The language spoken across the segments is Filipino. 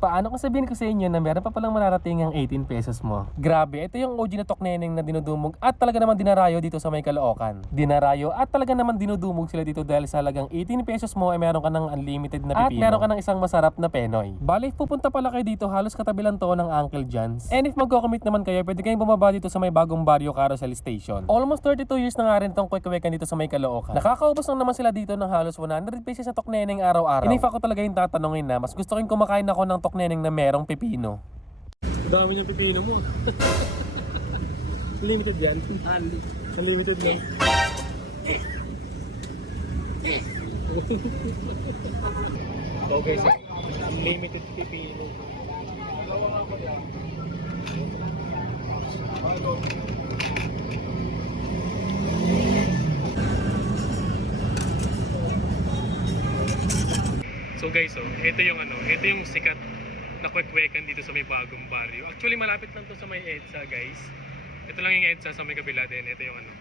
Paano kung sabihin ko sa inyo na meron pa palang mararating ang 18 pesos mo? Grabe, ito yung OG na tokneneng na dinudumog at talaga naman dinarayo dito sa may Caloocan. Dinarayo at talaga naman dinudumog sila dito dahil sa halagang 18 pesos mo ay meron ka ng unlimited na pipino. At meron ka ng isang masarap na penoy. Balik pupunta pala kayo dito halos katabilan to ng Uncle John's. And if magko-commit naman kayo, pwede kayong bumaba dito sa may bagong Barrio Carousel Station. Almost 32 years na nga rin tong kwek-kwekan dito sa may Caloocan. Nakakaubos lang naman sila dito ng halos 100 pesos na tokneneng araw-araw. Inifa ko talaga yung tatanungin na mas gusto kong kumakain ako ng tokneneng na merong pipino. Dami ng pipino mo. Limited yan. Unlimited lang. okay, so unlimited pipino. So guys, oh, ito yung ano, ito yung sikat na kwekwekan dito sa may bagong barrio. Actually, malapit lang to sa may EDSA, guys. Ito lang yung EDSA sa may kabila din. Ito yung ano.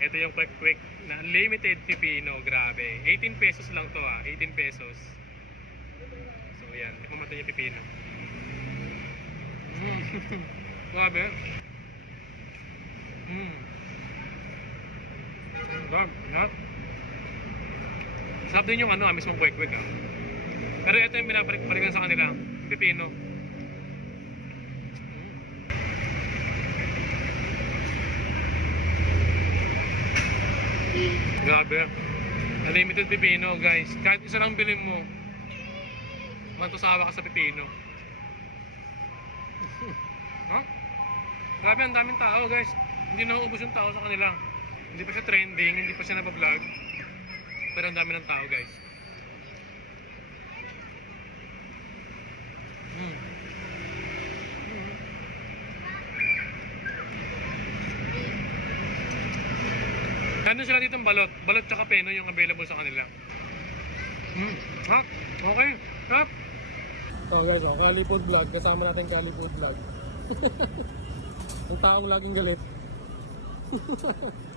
Ito yung kwek-kwek na limited pipino, grabe. 18 pesos lang to ah, 18 pesos. So yan, ipamata yung pipino. Mm. grabe. Mm. Grabe, sarap. Sarap din yung ano, ah, mismong kwek-kwek ah. Pero ito yung pinapalik-balikan sa kanila, pipino. Grabe. Unlimited pipino, guys. Kahit isa lang bilhin mo, matusawa ka sa pipino. ha? Grabe, ang daming tao, guys. Hindi nauubos yung tao sa kanila. Hindi pa siya trending, hindi pa siya nabablog. Pero ang dami ng tao, guys. Nandun sila dito balot. Balot tsaka peno yung available sa kanila. Hmm. Ha? Okay. Hap. Oh guys, oh, Kali Food Vlog. Kasama natin Kali Food Vlog. Ang taong laging galit.